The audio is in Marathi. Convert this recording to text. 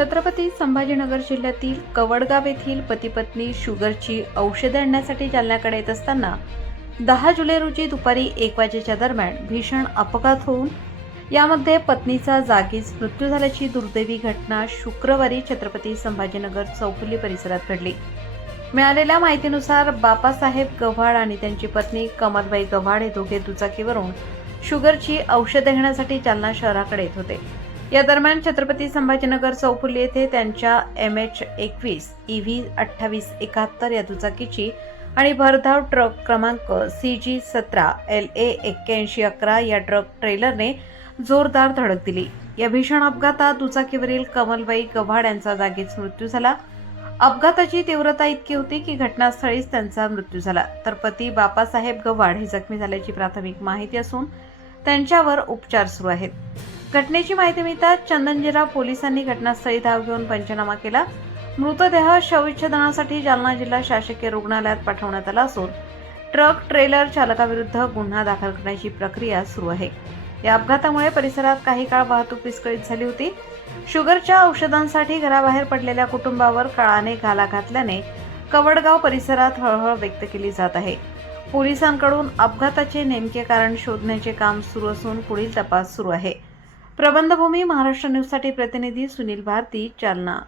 छत्रपती संभाजीनगर जिल्ह्यातील कवडगाव येथील पती-पत्नी शुगरची औषधे आणण्यासाठी जालन्याकडे येत असताना 10 जुलै रोजी दुपारी 1 वाजेच्या दरम्यान भीषण अपघात होऊन यामध्ये पत्नीचा जागीच मृत्यू झाल्याची दुर्दैवी घटना शुक्रवारी छत्रपती संभाजीनगर चौफुली परिसरात घडली। मिळालेल्या माहितीनुसार बापासाहेब गव्हाड आणि त्यांची पत्नी कमलबाई गव्हाड हे दोघे दुचाकीवरून शुगरची औषधे घेण्यासाठी जालना शहराकडे येत होते। या दरम्यान छत्रपती संभाजीनगर चौफुली येथे त्यांच्या MH21 EV 2871 या दुचाकीची आणि भरधाव ट्रक क्रमांक CG17 LA 8111 या ट्रक ट्रेलरने जोरदार धडक दिली। या भीषण अपघातात दुचाकीवरील कमलबाई गव्हाड यांचा जागीच मृत्यू झाला। अपघाताची तीव्रता इतकी होती की घटनास्थळीच त्यांचा मृत्यू झाला, तर पती बापासाहेब गव्हाड हे जखमी झाल्याची प्राथमिक माहिती असून त्यांच्यावर उपचार सुरू आहेत। घटनेची माहिती मिळताच चंदनजीरा पोलिसांनी घटनास्थळी धाव घेऊन पंचनामा केला। मृतदेह शवविच्छेदनासाठी जालना जिल्हा शासकीय रुग्णालयात पाठवण्यात आला असून ट्रक ट्रेलर चालकाविरुद्ध गुन्हा दाखल करण्याची प्रक्रिया सुरू आहे। या अपघातामुळे परिसरात काही काळ वाहतूक विस्कळीत झाली होती। शुगरच्या औषधांसाठी घराबाहेर पडलेल्या कुटुंबावर काळाने घाला घातल्याने कवडगाव परिसरात हळहळ व्यक्त केली जात आहे। पोलिसांकडून अपघाताचे नेमके कारण शोधण्याचे काम सुरू असून पुढील तपास सुरू आहे। प्रबंधभूमी महाराष्ट्र न्यूजसाठी प्रतिनिधी सुनील भारती, जालना।